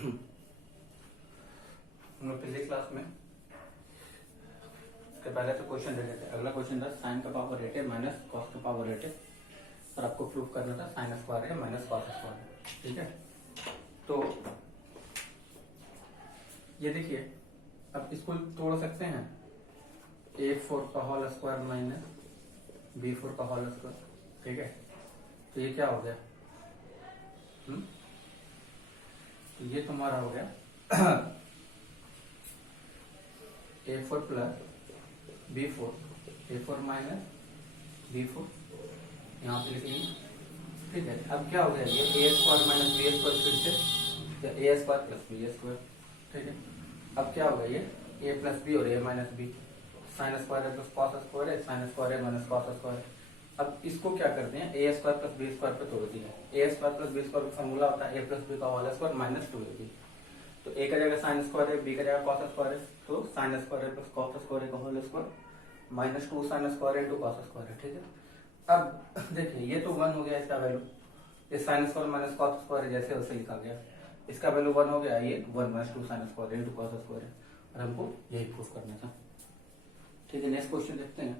हम लोग पिछली क्लास में इसके पहले तो क्वेश्चन दे देते, अगला क्वेश्चन था साइन का पावर 8 है माइनस कॉस का पावर 8 है और आपको प्रूव करना था साइन स्क्वायर है माइनस कॉस स्क्वायर है। ठीक है, तो ये देखिए अब इसको तोड़ सकते हैं, a4 का होल स्क्वायर माइनस b4 का होल स्क्वायर। ठीक है, तो ये क्या हो गया, तो ये तुम्हारा हो गया a4 plus b4, a4 minus b4 यहाँ पे लिखेंगे। ठीक है, अब क्या हो गया, ये a square minus b square फिर से a square plus b square. ठीक है, अब क्या हो गया, ये a प्लस b और a minus b, sign square है प्लस कॉस स्क्वायर है, साइन स्क्वायर है माइनस कॉस स्क्वायर है। अब इसको क्या करते हैं, a square plus b square पे तोड़ दिया। a square plus b square का फॉर्मूला होता है a प्लस b का होल स्क्वायर माइनस 2ab। तो a का जगह साइन स्क्वायर है, b का जगह कॉस स्क्वायर है, तो साइन स्क्वायर है प्लस कॉस स्क्वायर का whole square minus 2 sine square है इंटू कॉस स्क्वायर है। ठीक है, अब देखिए ये तो 1 हो गया इसका वैल्यू, ये sine square minus cos square है जैसे वैसे लिखा गया, इसका वैल्यू 1 हो गया, ये 1 minus 2 sine square into cos square है और हमको यही प्रूफ करना था। ठीक है, नेक्स्ट क्वेश्चन देखते हैं।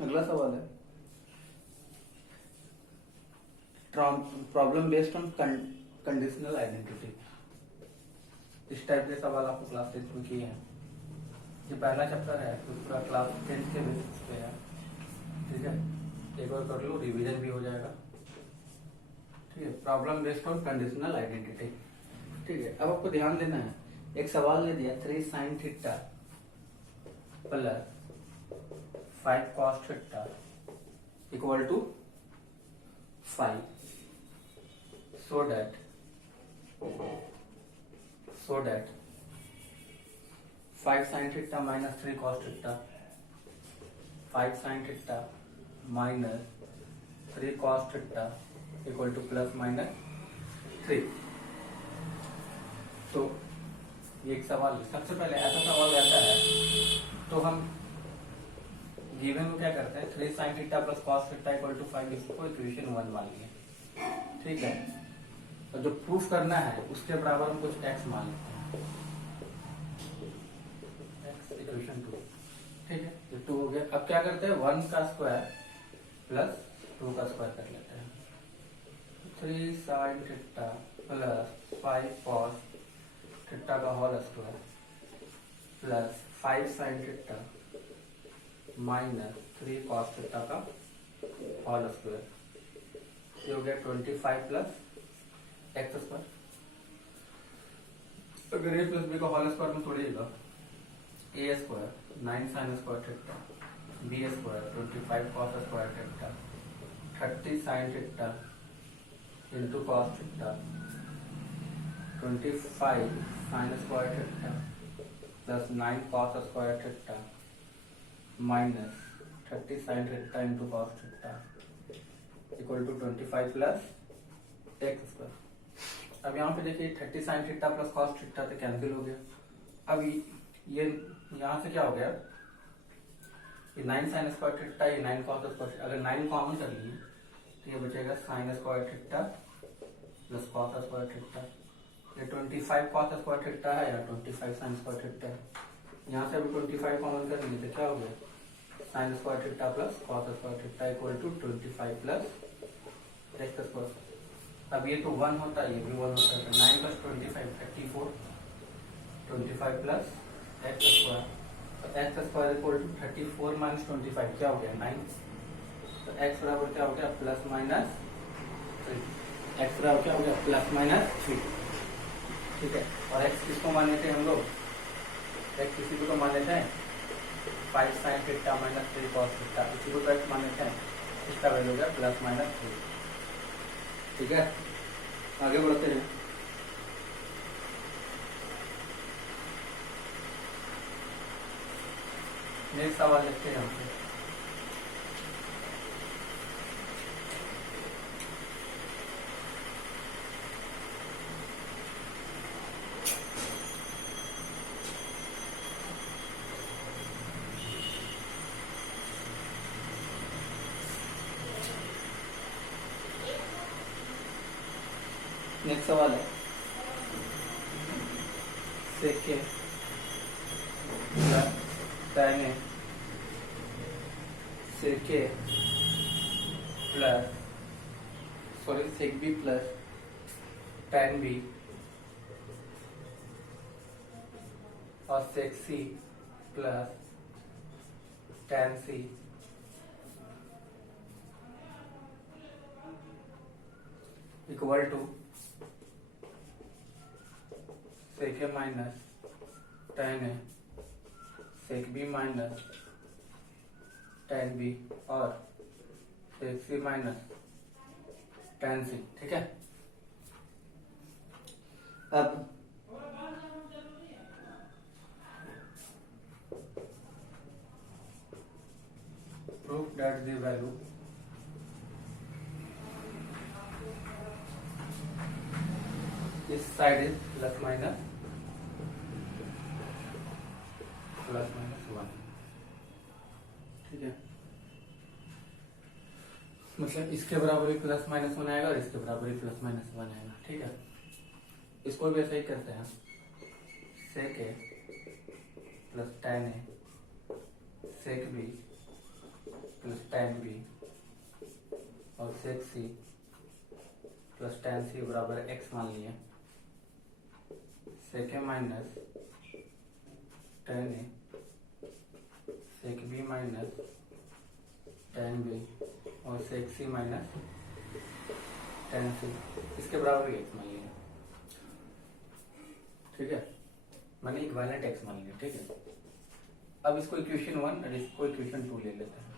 अगला सवाल है problem based on conditional identity. इस टाइप के सवाल आपको क्लास 10 में किए हैं। ये पहला चैप्टर है तो पूरा क्लास 10 के बेसिस पे है। ठीक है, एक और कर लो, रिवीजन भी हो जाएगा। ठीक है, problem based on conditional identity. ठीक है, अब आपको ध्यान देना है, एक सवाल ने दिया 3 sin theta plus 5 cos theta equal to 5 so that 5 sin theta minus 3 cos theta, 5 sin theta minus 3 cos theta equal to plus minus 3। तो ये एक सवाल, सबसे पहले ऐसा सवाल रहता है तो हम गिवन में क्या करते हैं, 3 sin theta plus cos theta equal to 5 इसको इक्वेशन 1 मान लिए। ठीक है, और जो प्रूफ करना है उसके बराबर हम कुछ x मान लेते हैं, x इक्वेशन 2। ठीक है, ये 2 हो गया। अब क्या करते हैं, 1 का स्क्वायर प्लस 2 का स्क्वायर कर लेते हैं। 3 sin theta plus 5 cos theta का whole square plus 5 sin theta minus 3 cos theta का होल स्क्वायर, ये हो गया 25 प्लस एक्स स्क्वायर। अगर a प्लस बी का होल स्क्वायर में तोड़िएगा, a square 9 sine square theta, b square 25 cos square theta, 30 sine theta into cos theta, 25 sine square theta plus 9 cos square theta minus 30 sine theta into cos theta equal to 25 plus x square. अब यहाँ पे देखिए 30 sine theta plus cos theta तो cancel हो गया। अब ये यहाँ से क्या हो गया, ये 9 साइन स्क्वायर थीटा, ये 9 कॉस स्क्वायर, अगर 9 कॉमन कर लिए तो ये बचेगा sine square theta plus cos square theta. ये 25 कॉस स्क्वायर थीटा है या 25 साइन स्क्वायर थीटा है, यहाँ से अभी 25 कॉमन कर लिए तो क्या हो गया, sine square theta plus cos square theta equal to 25 plus x square. अब ये तो 1 होता है, ये भी 1 होता है, 9 प्लस 25 34, 25 प्लस एक्स स्क्वायर, तो x square equal to 34 minus 25 क्या हो गया 9, तो एक्स बराबर क्या हो गया प्लस माइनस 3, एक्स बराबर क्या हो गया प्लस माइनस 3। ठीक है, और एक्स किसको माने थे हम लोग, एक्स किसी को तो माने थे 5 sine theta minus 3 cos theta, इसी को तो एक्स माने थे, इसका वैल्यू हो गया प्लस माइनस 3। ठीक है, आगे बढ़ते हैं। नेक्स्ट सवाल देखते हैं हमसे, नेक्स्ट सवाल है सेक के प्लस tan ए सेक के plus sec B plus tan B और sec C plus tan C equal to sec A minus tan A sec B minus tan B और सेक सी माइनस tan सी। ठीक है, अब prove that the value this side is plus minus 1। ठीक है, मतलब इसके बराबर भी प्लस माइनस 1 आएगा और इसके बराबर भी प्लस माइनस 1 आएगा। ठीक है, इसको भी ऐसे ही करते हैं, सेक ए plus tan A sec B plus tan B और सेक सी प्लस tan सी बराबर x मान लिया। सेक A minus tan A sec B minus tan B और सेक सी माइनस tan सी इसके बराबर x मान लिया। ठीक है, मैंने इक्विवेलेंट x मान लिया। ठीक है, अब इसको इक्वेशन 1 और इसको इक्वेशन 2 ले लेते हैं।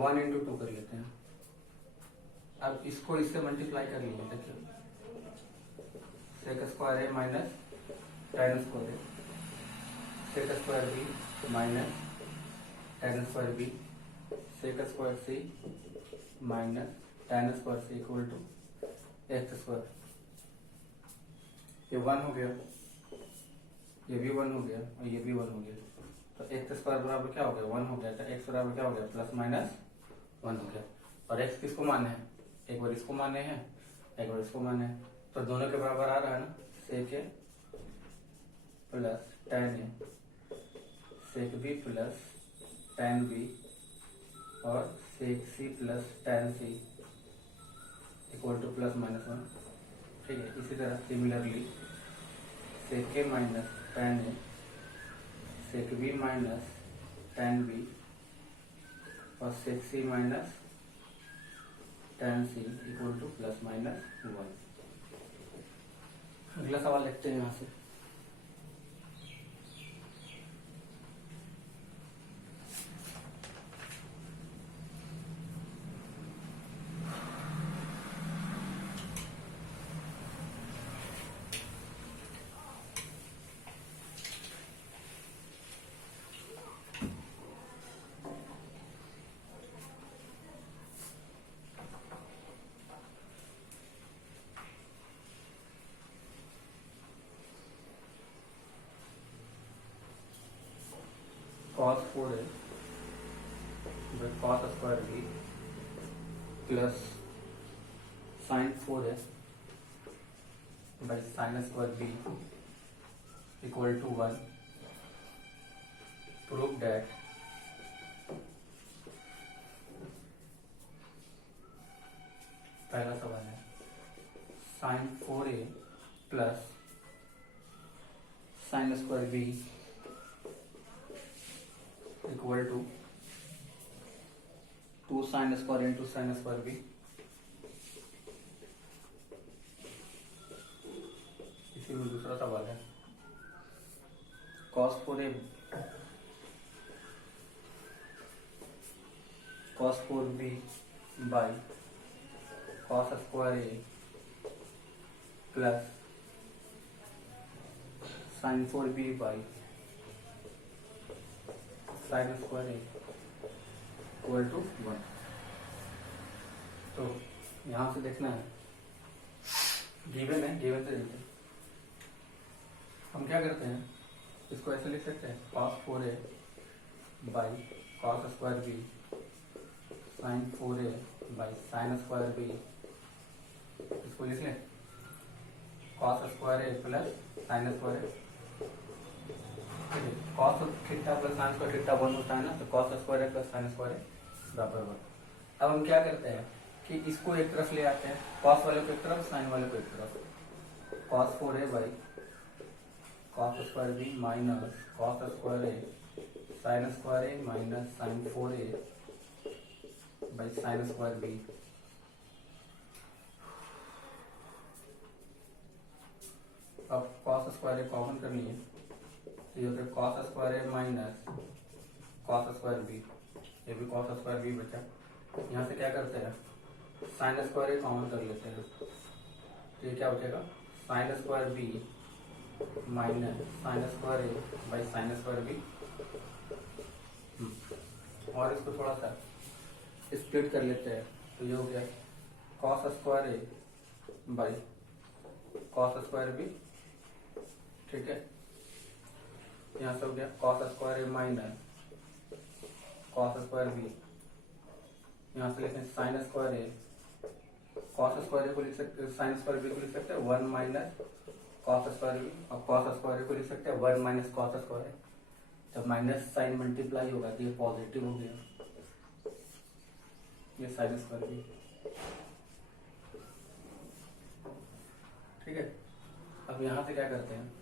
1 इंटू 2 कर लेते हैं। अब इसको इससे मल्टीप्लाई कर लेंगे। देखिए, sec square A minus tan square a sec square B minus tan square b sec square c minus tan square c equal to x square. ये 1 हो गया, ये भी 1 हो गया और ये भी 1 हो गया, तो एक्स स्क्वायर बराबर क्या हो गया 1 हो गया, तो एक्स बराबर क्या हो गया प्लस माइनस 1 हो गया। और एक्स किसको माने हैं, एक बार इसको माने हैं एक बार इसको माने हैं, तो दोनों के बराबर आ रहा है ना। सेक ए plus tan A sec B plus tan B और sec C plus tan C equal two plus minus 1। ठीक है, इसी तरह similarly sec A minus tan A sec B minus tan B और सेक सी minus tan C equal two plus minus 1। अगला सवाल लिखते हैं यहाँ से। cos 4a by cos square b plus sin 4a by sin square b equal to 1। Prove that पहला सवाल है sin 4a plus sin square b equal to 2 sin square into sin square b. इसी में दूसरा सवाल है cos 4a cos 4b by cos square a plus sin 4b by sin square A equal to 1। तो यहाँ से देखना है, गिवन है, गिवन से देखते हैं। हम क्या करते हैं, इसको ऐसे लिख सकते हैं cos 4a by cos square b sin 4a by sin square b इसको लिख लें, cos square A plus sine square A. Cos theta plus sine square theta 1 होता है ना, तो cos square A plus sine square ए बराबर 1। अब हम क्या करते हैं कि इसको एक तरफ ले आते हैं, कॉस वाले को एक तरफ, साइन वाले को एक तरफ। Cos 4a by cos square B minus cos square a sine square A minus sine 4a by sine square b. अब कॉस स्क्वायर ए कॉमन करनी है, तो ये होता है कॉस स्क्वायर ए माइनस कॉस स्क्वायर बी, ये भी कॉस स्क्वायर बी बचा। यहाँ से क्या करते हैं, साइन स्क्वायर ए कॉमन कर लेते हैं, तो ये क्या बचेगा, sine square B minus sine square A by sine square b. और इसको थोड़ा सा स्प्लिट कर लेते हैं, तो ये हो गया cos square A by cos square B. ठीक है, यहाँ से हो गया कॉस स्क्वायर ए माइनस कॉस स्क्वायर बी। यहाँ से लिखते हैं sine square A, cos square a को लिख सकते हैं, साइन स्क्वायर बी को लिख सकते हैं 1 माइनस कॉस स्क्वायर बी, और कॉस स्क्वायर ए को लिख सकते हैं 1 माइनस कॉस स्क्वायर ए। जब माइनस साइन मल्टीप्लाई होगा तो ये पॉजिटिव हो गया, ये साइन स्क्वायर बी। ठीक है, अब यहाँ से क्या करते हैं,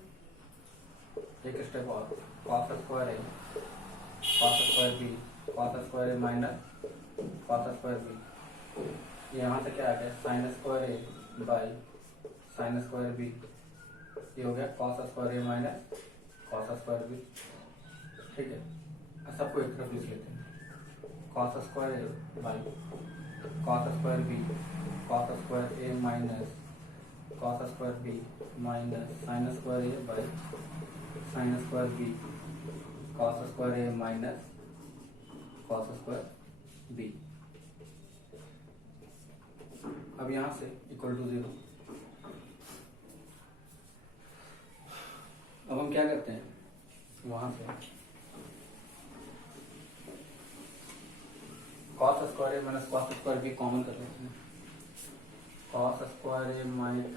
एक स्टेप और, कॉस स्क्वायर ए cos square B cos square ए माइनस कॉस स्क्वायर बी। यहाँ से क्या आ गया, sine square A by sine square B, ये हो गया कॉस स्क्वायर ए माइनस कॉस स्क्वायर बी। ठीक है, सबको एक तरफ लिख लेते हैं, cos square A by cos square B cos square A minus cos square B minus sine square A by sine square B cos square A minus cos square b. अब यहां से इक्वल टू 0। अब हम क्या करते हैं, वहां से कॉस स्क्वायर ए minus cos square B common कर लेते हैं। कॉस स्क्वायर ए माइनस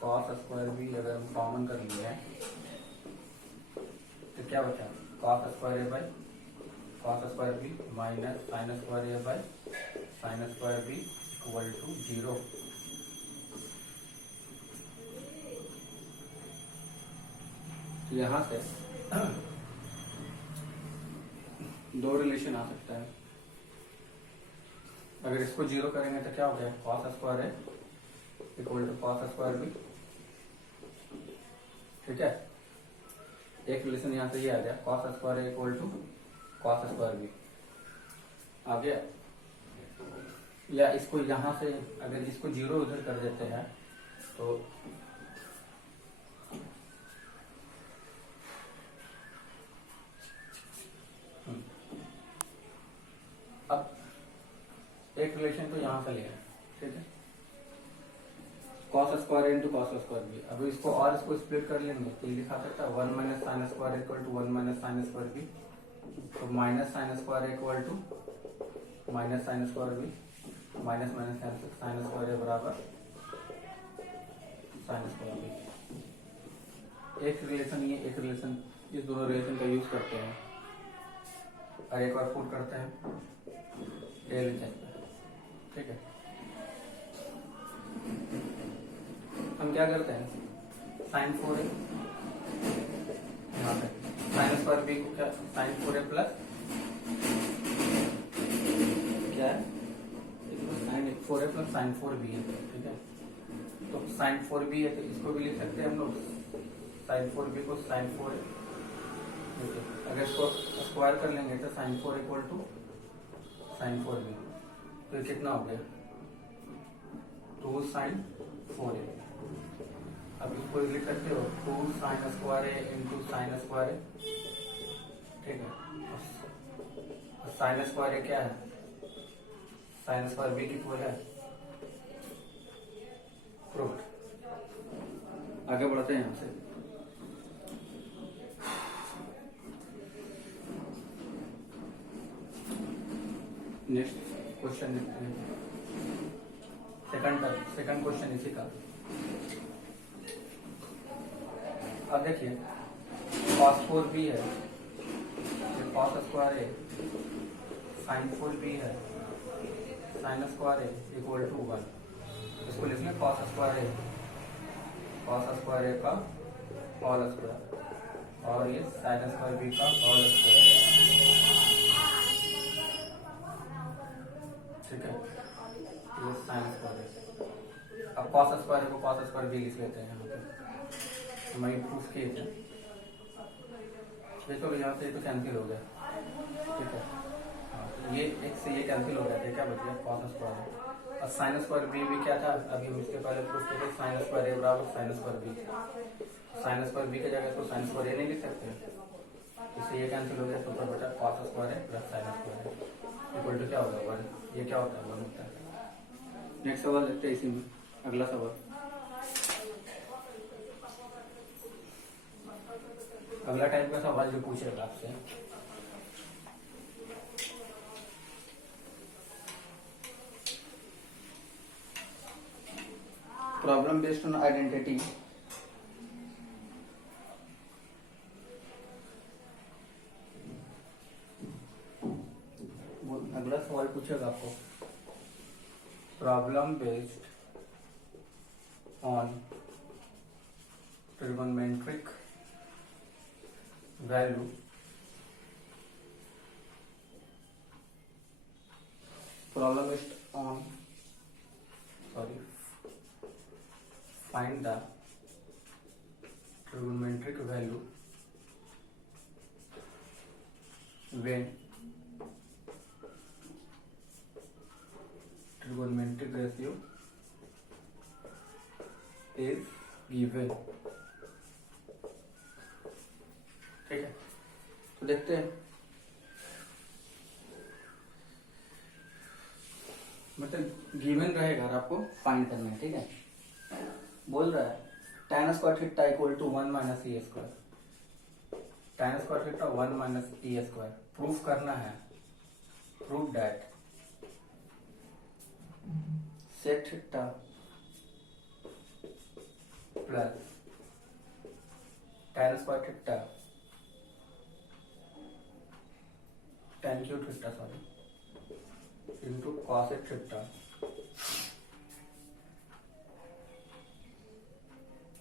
कॉस स्क्वायर बी अगर हम कॉमन कर लिए तो क्या बचा, cos square A by cos square B minus sine square A by sine square B equal to 0। यहाँ से दो रिलेशन आ सकता है। अगर इसको 0 करेंगे तो क्या हो गया, cos square A equal to cos square B. ठीक है, एक रिलेशन यहाँ से ये आ गया, cos square A equal to cos square B आ गया। या इसको यहाँ से अगर इसको 0 उधर कर देते हैं तो अब एक रिलेशन तो यहाँ से लिया, ठीक है, cos square into cos square b. अब इसको और इसको स्प्लिट कर लेंगे तो ये लिखा सकता है 1 minus sine square equal to 1 minus sine square B. तो minus sine square equal to minus sine square B, minus minus sine square बराबर साइन स्क्वायर बी। एक रिलेशन ये एक रिलेशन, इस दोनों रिलेशन का यूज करते हैं और एक बार पुट करते हैं एल। ठीक है, हम क्या करते हैं, साइन 4a यहाँ पे साइन स्क्वायर बी को क्या, साइन 4a प्लस क्या है, sign 4a plus sign 4b है। ठीक है, तो साइन 4b है तो इसको भी लिख सकते हैं हम लोग, साइन 4b को साइन 4a। ठीक है, अगर इसको स्क्वायर कर लेंगे तो sign 4 equal to sign 4b, तो ये कितना हो गया, 2 साइन 4a। अब इसको लिख सकते हो 2 साइन स्क्वायर ए इंटू साइन स्क्वायर ए। ठीक है, और साइन स्क्वायर ए क्या है, साइन स्क्वायर बी की इक्वल है, प्रूफ। आगे बढ़ते हैं यहाँ से, नेक्स्ट क्वेश्चन देखते हैं। सेकंड क्वेश्चन इसी का। अब देखिए cos 4b है, ये cos स्क्वायर है, sin 4b है, sin स्क्वायर है इक्वल टू 1। इसको लिख लें cos स्क्वायर है का होल स्क्वायर और ये sin स्क्वायर b का होल स्क्वायर। ठीक है, ये sin स्क्वायर है। अब cos स्क्वायर को cos स्क्वायर b लिख लेते हैं यहाँ पे, मैं प्रूफ किए थे। देखो यहाँ से ये तो कैंसिल हो गया। ठीक है, हाँ, ये एक से ये कैंसिल हो गया था, क्या बच गया cos स्क्वायर। और साइन स्क्वायर बी भी क्या था, अभी हम इसके पहले प्रूफ किए थे, साइन स्क्वायर ए बराबर sine square b. Sine square b की जगह तो साइन स्क्वायर ए नहीं लिख सकते, इससे ये कैंसिल हो गया, तो ऊपर बचा cos स्क्वायर है प्लस साइन स्क्वायर है इक्वल टू क्या होगा 1। ये क्या होता है 1 होता है। नेक्स्ट सवाल देखते हैं इसी में, अगला सवाल। अगला टाइप का सवाल जो पूछेगा आपसे, प्रॉब्लम बेस्ड ऑन आइडेंटिटी। अगला सवाल पूछेगा आपको, problem based on trigonometric value problem is on find the trigonometric value when trigonometric ratio is given। ठीक है, तो देखते हैं। मतलब गिवन रहेगा और आपको फाइंड करना है। ठीक है, बोल रहा है tan square theta equal to 1 minus e square. tan square theta 1 minus e square proof करना है। Proof that sec theta plus tan square theta tan cube theta into cosec theta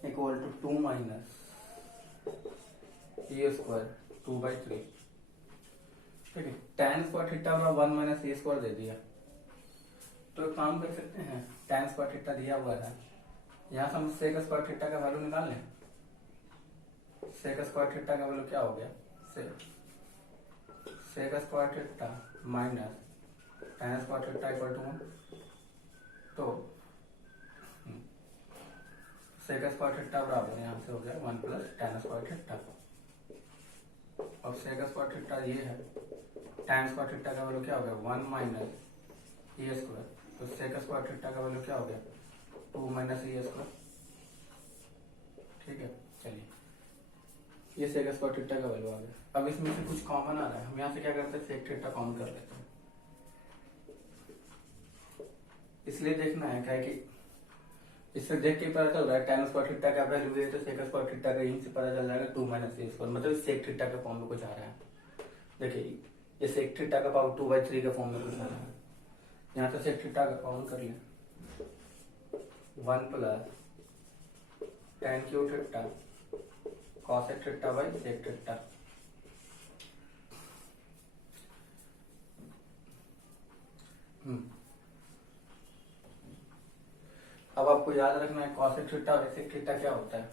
equal to 2 minus e square 2/3। ठीक है, tan square theta का 1 minus e square दे दिया, तो एक काम कर सकते हैं, tan स्क्वायर थीटा दिया हुआ है, यहाँ से हम सेक स्क्वायर थीटा का वैल्यू निकाल लें। सेक स्क्वायर थीटा का वैल्यू क्या हो गया, sec square theta minus tan square theta equal to 1। तो सेक स्क्वायर थीटा बराबर यहाँ से हो गया 1 प्लस tan स्क्वायर थीटा। अब सेक स्क्वायर थीटा ये है, tan स्क्वायर थीटा का वैल्यू क्या हो गया 1 माइनस ई स्क्वायर। तो सेक स्क्वायर थीटा का वैल्यू क्या हो गया 2 माइनस ई स्क्वायर। ठीक है, चलिए ये सेक स्क्वायर थीटा का वैल्यू आ गया। अब इसमें से कुछ कॉमन आ रहा है, हम यहाँ से क्या करते हैं सेक थीटा कॉमन कर लेते हैं। इसलिए देखना है क्या है कि इससे देख के पता चल रहा है tan स्क्वायर थीटा का वैल्यू है, तो सेक स्क्वायर थीटा का यहीं से पता चल जाएगा 2 माइनस ई स्क्वायर, मतलब सेक थीटा के फॉर्म में कुछ आ रहा है। देखिए ये सेक थीटा का पावर 2/3 के फॉर्म में कुछ आ रहा है। यहाँ से सेक थीटा का कॉमन कर लें 1 plus tan cube theta cosec theta by sec theta. अब आपको याद रखना है cosec theta by sec theta क्या होता है,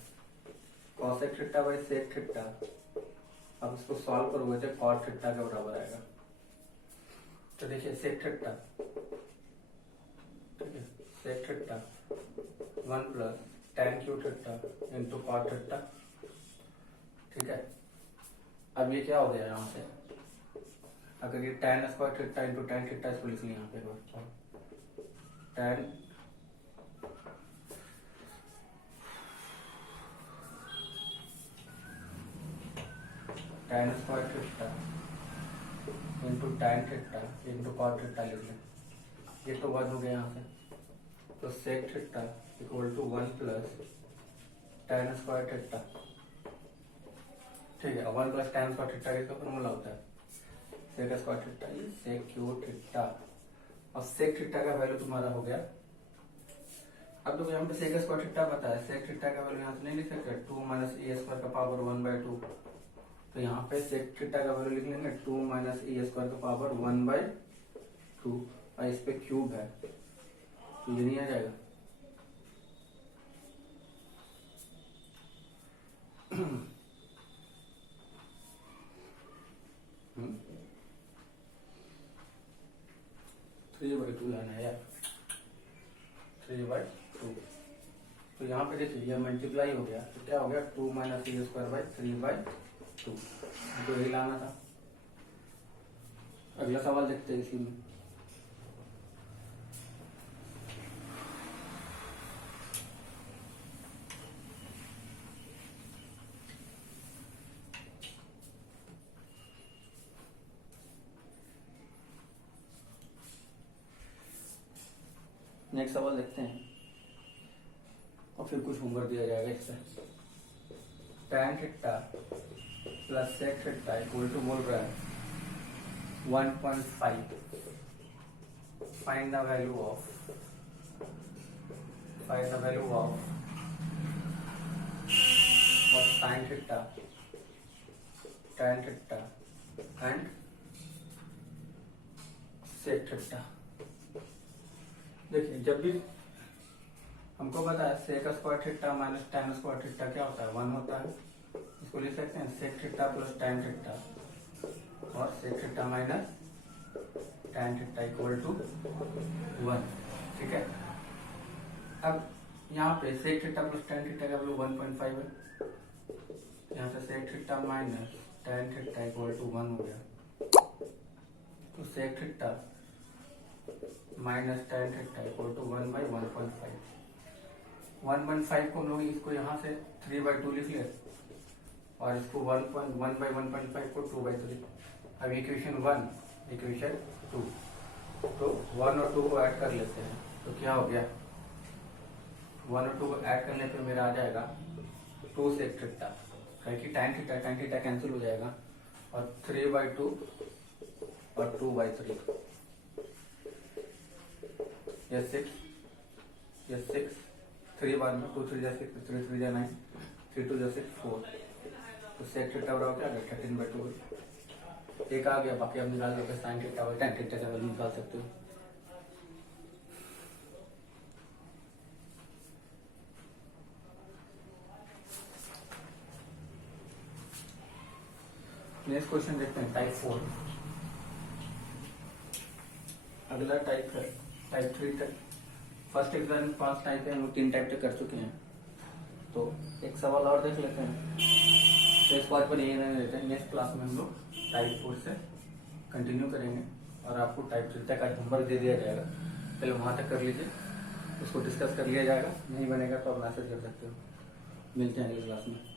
cosec theta by sec theta. अब इसको सॉल्व करोगे तो कॉट थीटा के बराबर आएगा। तो देखिए सेक थीटा, ठीक है, sec theta 1 plus tan cube theta into cot theta. ठीक है, अब ये क्या हो गया यहाँ से, अगर ये tan square theta into tan theta इसको लिख लिया यहाँ पे tan tan square theta into tan theta into cot theta लिख लें। ये तो 1 हो गया यहाँ से, तो sec theta equal to 1 plus tan square theta. ठीक है, 1 प्लस tan स्क्वायर थीटा का फॉर्मूला होता है सेक स्क्वायर थीटा, ये सेक क्यू थीटा। और सेक थीटा का वैल्यू तुम्हारा हो गया। अब तो यहाँ पे सेक स्क्वायर थीटा पता है, सेक थीटा का वैल्यू यहाँ से नहीं लिख सकते, 2 माइनस ए स्क्वायर का पावर 1/2। तो यहाँ पे सेक थीटा का वैल्यू लिख लेंगे 2 माइनस ए स्क्वायर का पावर 1/2, और इस पे क्यूब है तो ये नहीं आ जाएगा। थ्री बाई टू लाना है यार, 3/2। तो यहाँ पे देखिए ये मल्टीप्लाई हो गया, तो क्या हो गया 2 माइनस ए स्क्वायर बाई 3/2, तो यही लाना था। अगला सवाल देखते हैं इसी में। नेक्स्ट सवाल देखते हैं और फिर कुछ होमवर्क दिया जाएगा इससे। tan theta plus sec theta equal to बोल रहा है 1.5। Find the value of sin theta, tan theta and sec theta. देखिए जब भी हमको पता है sec square theta minus tan square theta क्या होता है, 1 होता है। इसको लिख सकते हैं sec theta plus tan theta, और sec theta minus tan theta equal to 1। ठीक है, अब यहाँ पे sec theta plus tan theta का वैल्यू 1.5 है, यहाँ पे sec theta minus tan theta equal to 1 हो गया। तो sec theta minus tan theta equal to 1/1.5। 1.5 को हम लोग इसको यहाँ से 3/2 लिख ले, और इसको 1/1.5 को 2/3। अब इक्वेशन 1 इक्वेशन 2, तो 1 और 2 को ऐड कर लेते हैं। तो क्या हो गया, 1 और 2 को ऐड करने पे मेरा आ जाएगा 2 सेक थीटा, क्योंकि tan थीटा कैंसिल हो जाएगा, और 3/2 और 2/3। यह 6 3 बार में 2 3 जा 6 3 3 जा 9 3 2 जा 6 4। तो सेक थीटा बराबर क्या आ गया 13/2। एक आ गया, बाकी अब निकाल दो साइन थीटा और tan थीटा का वैल्यू निकाल सकते हो। नेक्स्ट क्वेश्चन देखते हैं, टाइप 4। अगला टाइप है टाइप 3 तक। फर्स्ट एग्जाम में 5 टाइप है, हम लोग 3 टाइप तक कर चुके हैं। तो एक सवाल और देख लेते हैं, तो इस बात पर यही रहने देते हैं। नेक्स्ट क्लास में हम लोग टाइप 4 से कंटिन्यू करेंगे, और आपको टाइप 3 तक आज होमवर्क दे दिया जाएगा, पहले वहाँ तक कर लीजिए, उसको डिस्कस कर लिया जाएगा। नहीं बनेगा तो आप मैसेज कर सकते हो। मिलते हैं अगली क्लास में।